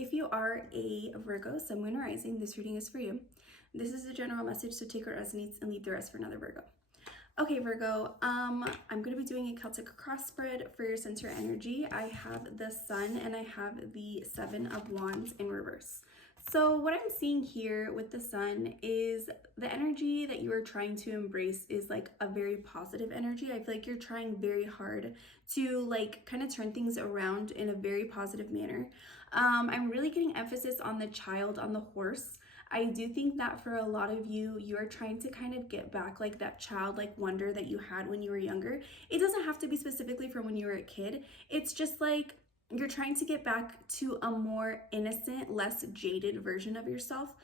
If you are a Virgo, Sun, Moon, or Rising, this reading is for you. This is a general message, so take what resonates and leave the rest for another Virgo. Okay, Virgo, I'm going to be doing a Celtic cross spread for your center energy. I have the Sun and I have the Seven of Wands in reverse. So what I'm seeing here with the Sun is the energy that you are trying to embrace is like a very positive energy. I feel like you're trying very hard to like kind of turn things around in a very positive manner. I'm really getting emphasis on the child on the horse. I do think that for a lot of you, you are trying to kind of get back like that childlike wonder that you had when you were younger. It doesn't have to be specifically from when you were a kid. It's just like you're trying to get back to a more innocent, less jaded version of yourself.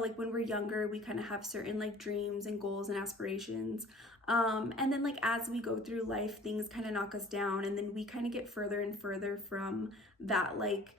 Like when we're younger, we kind of have certain like dreams and goals and aspirations. And then like as we go through life, things kind of knock us down, and then we kind of get further and further from that like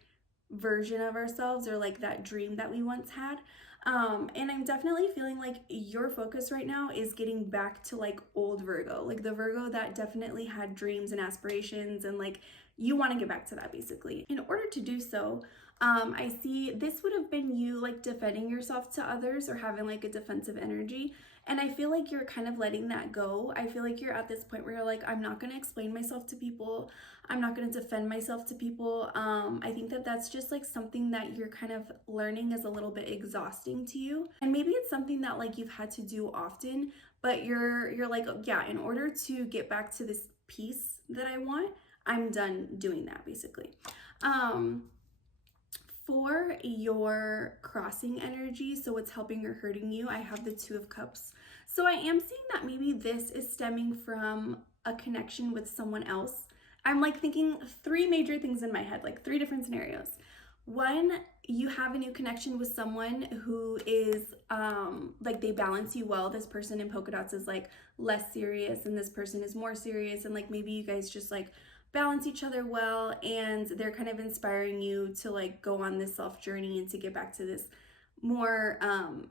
version of ourselves or like that dream that we once had. And I'm definitely feeling like your focus right now is getting back to like old Virgo, like the Virgo that definitely had dreams and aspirations, and like you want to get back to that basically. In order to do so, I see this would have been you like defending yourself to others or having like a defensive energy. And I feel like you're kind of letting that go. I feel like you're at this point where you're like, I'm not going to explain myself to people. I'm not going to defend myself to people. I think that that's just like something that you're kind of learning is a little bit exhausting to you. And maybe it's something that like you've had to do often, but you're like, yeah, in order to get back to this peace that I want, I'm done doing that basically. For your crossing energy, so what's helping or hurting you, I have the Two of Cups. So I am seeing that maybe this is stemming from a connection with someone else. I'm like thinking three major things in my head, like three different scenarios. One, you have a new connection with someone who is like they balance you well. This person in polka dots is like less serious and this person is more serious, and like maybe you guys just like balance each other well, and they're kind of inspiring you to like go on this self journey and to get back to this more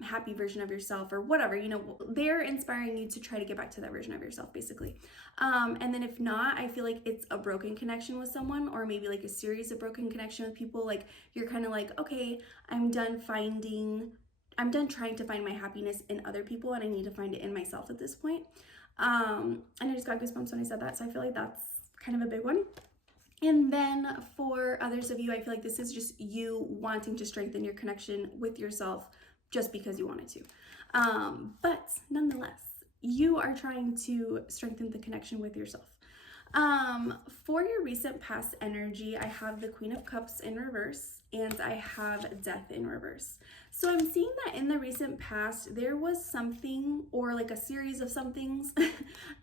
happy version of yourself or whatever, they're inspiring you to try to get back to that version of yourself basically. And then if not, I feel like it's a broken connection with someone, or maybe like a series of broken connection with people. Like you're kind of like, okay, I'm done trying to find my happiness in other people, and I need to find it in myself at this point. And I just got goosebumps when I said that, so I feel like that's kind of a big one. And then for others of you, I feel like this is just you wanting to strengthen your connection with yourself just because you wanted to. But nonetheless, you are trying to strengthen the connection with yourself. For your recent past energy, I have the Queen of Cups in reverse and I have Death in reverse. So I'm seeing that in the recent past, there was something or like a series of somethings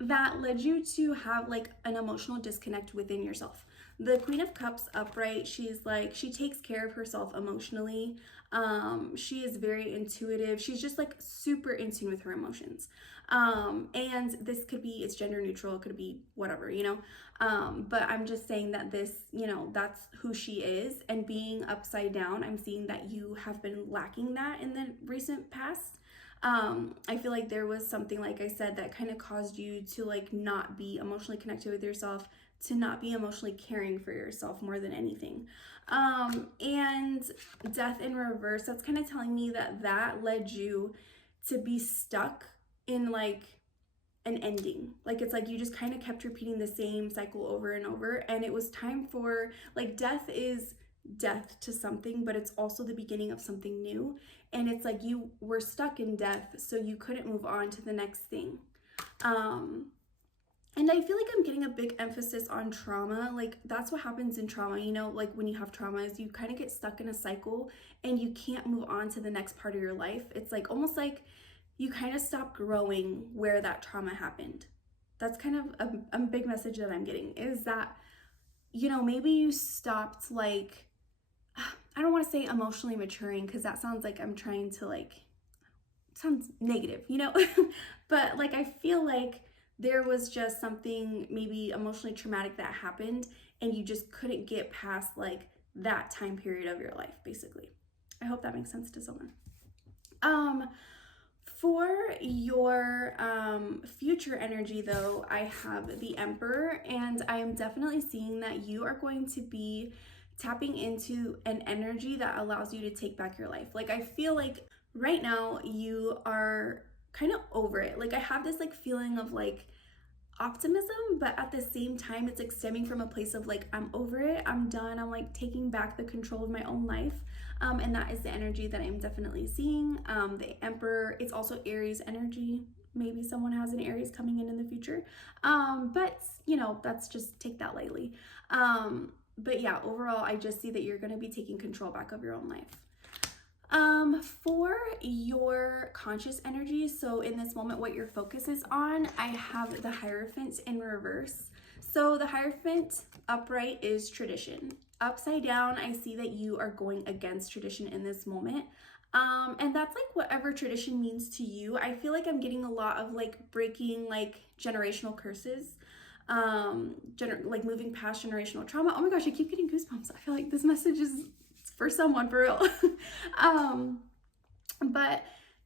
that led you to have like an emotional disconnect within yourself. The Queen of Cups upright, she's like, she takes care of herself emotionally. She is very intuitive. She's just like super in tune with her emotions. And this could be, it's gender neutral, it could be whatever, but I'm just saying that this, that's who she is. And being upside down, I'm seeing that you have been lacking that in the recent past. I feel like there was something, like I said, that kind of caused you to like not be emotionally connected with yourself, to not be emotionally caring for yourself more than anything. And Death in reverse, that's kind of telling me that led you to be stuck in like an ending. Like it's like you just kind of kept repeating the same cycle over and over, and it was time for like death is death to something, but it's also the beginning of something new. And it's like you were stuck in death, so you couldn't move on to the next thing. And I feel like I'm getting a big emphasis on trauma. Like that's what happens in trauma, like when you have trauma is you kind of get stuck in a cycle and you can't move on to the next part of your life. It's like almost like you kind of stop growing where that trauma happened. That's kind of a big message that I'm getting, is that, maybe you stopped like, I don't want to say emotionally maturing because that sounds like I'm trying to like, sounds negative, but like I feel like there was just something maybe emotionally traumatic that happened and you just couldn't get past like that time period of your life basically. I hope that makes sense to someone. For your future energy though, I have the Emperor, and I am definitely seeing that you are going to be tapping into an energy that allows you to take back your life. Like I feel like right now you are kind of over it. Like I have this like feeling of like optimism, but at the same time it's like stemming from a place of like I'm over it, I'm done, I'm like taking back the control of my own life. And that is the energy that I'm definitely seeing. The Emperor, it's also Aries energy. Maybe someone has an Aries coming in the future. But you know, that's just take that lightly. But yeah, overall I just see that you're going to be taking control back of your own life. For your conscious energy, so in this moment, what your focus is on, I have the Hierophant in reverse. So the Hierophant upright is tradition. Upside down, I see that you are going against tradition in this moment. And that's like whatever tradition means to you. I feel like I'm getting a lot of like breaking like generational curses, like moving past generational trauma. Oh my gosh, I keep getting goosebumps. I feel like this message is for someone for real. But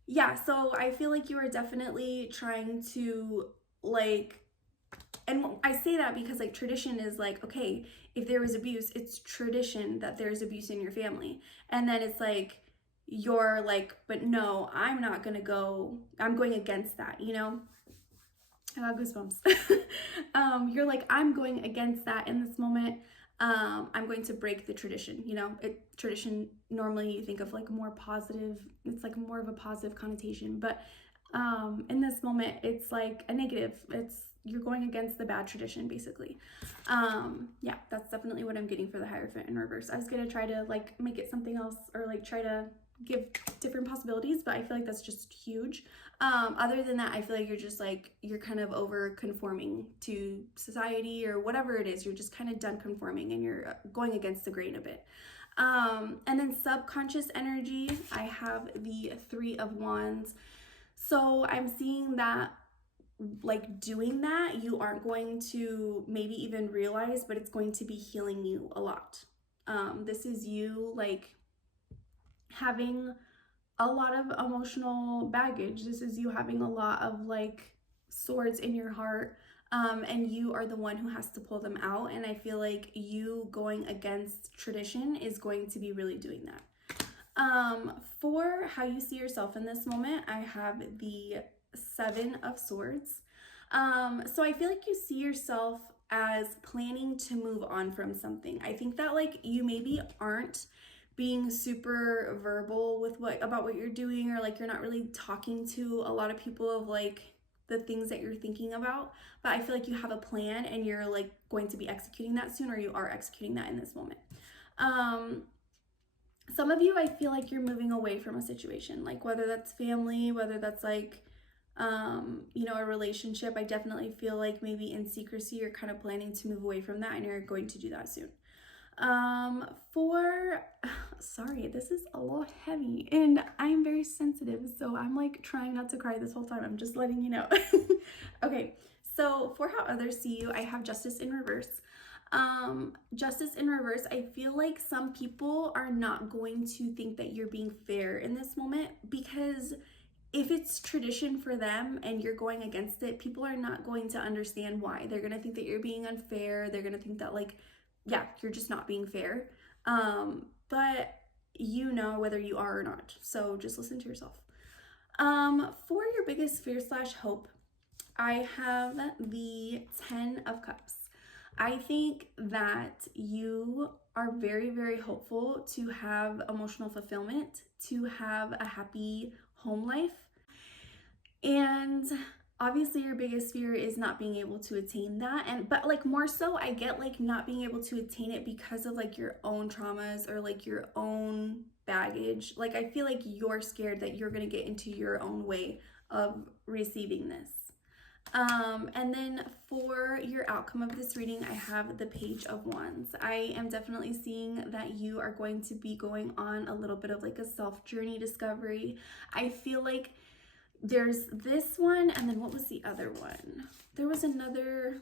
yeah, so I feel like you are definitely trying to like, and I say that because like tradition is like, okay, if there was abuse, it's tradition that there's abuse in your family. And then it's like, you're like, but no, I'm not gonna go, I'm going against that, you know? I got goosebumps. You're like, I'm going against that in this moment. I'm going to break the tradition, you know? Tradition, normally you think of like more positive, it's like more of a positive connotation, but in this moment, it's like a negative. You're going against the bad tradition, basically. Yeah, that's definitely what I'm getting for the Hierophant in reverse. I was gonna try to like make it something else or like try to give different possibilities, but I feel like that's just huge. Other than that, I feel like you're just like, you're kind of over conforming to society or whatever it is. You're just kind of done conforming and you're going against the grain a bit. And then subconscious energy, I have the Three of Wands. So I'm seeing that like doing that, you aren't going to maybe even realize, but it's going to be healing you a lot. This is you like having a lot of emotional baggage. This is you having a lot of like swords in your heart, and you are the one who has to pull them out. And I feel like you going against tradition is going to be really doing that. For how you see yourself in this moment, I have the Seven of Swords. So I feel like you see yourself as planning to move on from something. I think that like you maybe aren't being super verbal with about what you're doing, or like you're not really talking to a lot of people of like the things that you're thinking about, but I feel like you have a plan and you're like going to be executing that soon, or you are executing that in this moment. Some of you, I feel like you're moving away from a situation, like whether that's family, whether that's like you know, a relationship. I definitely feel like maybe in secrecy you're kind of planning to move away from that, and you're going to do that soon. Sorry, this is a lot heavy and I'm very sensitive, so I'm like trying not to cry this whole time. I'm just letting you know. Okay, so for how others see you, I have Justice in reverse. Justice in reverse, I feel like some people are not going to think that you're being fair in this moment, because if it's tradition for them and you're going against it, people are not going to understand why. They're going to think that you're being unfair. They're going to think that like, yeah, you're just not being fair. But you know whether you are or not. So just listen to yourself. For your biggest fear / hope, I have the 10 of Cups. I think that you are very, very hopeful to have emotional fulfillment, to have a happy home life. And obviously your biggest fear is not being able to attain that, but like more so I get like not being able to attain it because of like your own traumas or like your own baggage. Like I feel like you're scared that you're going to get into your own way of receiving this. And then for your outcome of this reading, I have the Page of Wands. I am definitely seeing that you are going to be going on a little bit of like a self journey discovery. I feel like there's this one, and then what was the other one? There was another,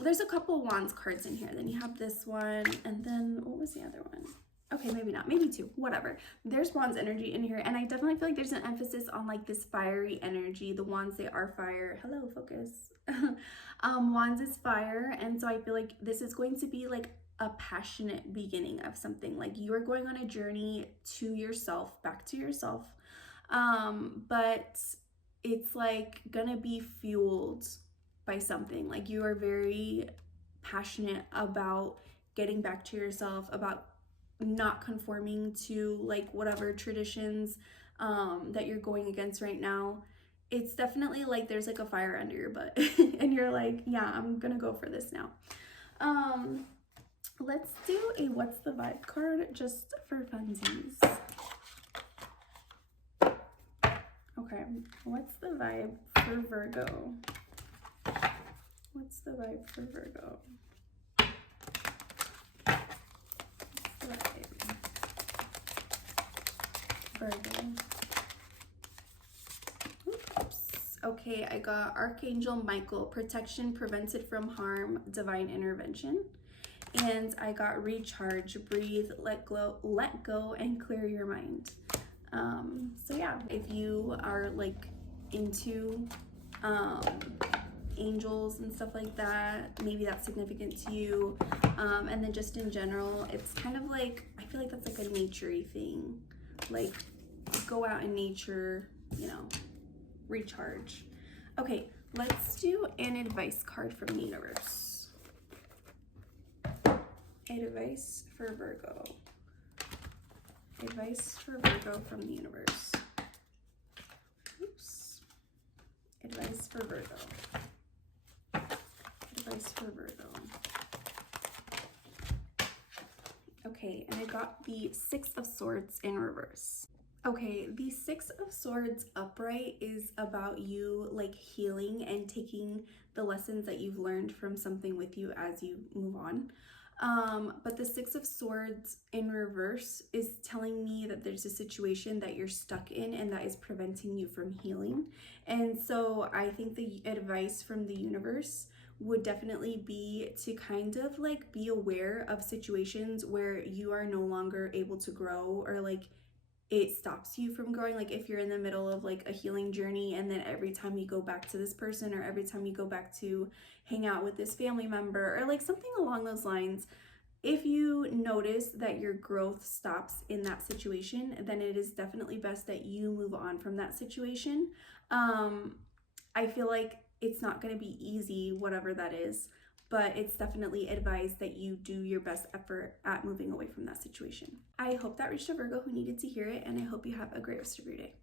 there's a couple Wands cards in here. Then you have this one, and then what was the other one? Okay, maybe not, maybe two, whatever. There's Wands energy in here, and I definitely feel like there's an emphasis on like this fiery energy. The Wands, they are fire. Hello, focus. Wands is fire, and so I feel like this is going to be like a passionate beginning of something. Like you are going on a journey to yourself, back to yourself. But it's like gonna be fueled by something. Like you are very passionate about getting back to yourself, about not conforming to like whatever traditions that you're going against right now. It's definitely like there's like a fire under your butt and you're like, yeah, I'm gonna go for this now. Let's do a what's the vibe card just for funsies. Okay, what's the vibe for Virgo? What's the vibe for Virgo? What's the vibe? Virgo. Oops. Okay, I got Archangel Michael, protection, prevented from harm, divine intervention. And I got recharge, breathe, let go, and clear your mind. So yeah, if you are like into angels and stuff like that, maybe that's significant to you. And then just in general, it's kind of like, I feel like that's like a nature-y thing. Like go out in nature, you know, recharge. Okay, let's do an advice card from the universe. Advice for Virgo. Advice for Virgo from the universe. Oops. Advice for Virgo. Advice for Virgo. Okay, and I got the Six of Swords in reverse. Okay, the Six of Swords upright is about you like healing and taking the lessons that you've learned from something with you as you move on. But the Six of Swords in reverse is telling me that there's a situation that you're stuck in and that is preventing you from healing. And so I think the advice from the universe would definitely be to kind of like be aware of situations where you are no longer able to grow, or like it stops you from growing. Like if you're in the middle of like a healing journey and then every time you go back to this person, or every time you go back to hang out with this family member, or like something along those lines, if you notice that your growth stops in that situation, then it is definitely best that you move on from that situation. I feel like it's not going to be easy, whatever that is, but it's definitely advised that you do your best effort at moving away from that situation. I hope that reached a Virgo who needed to hear it, and I hope you have a great rest of your day.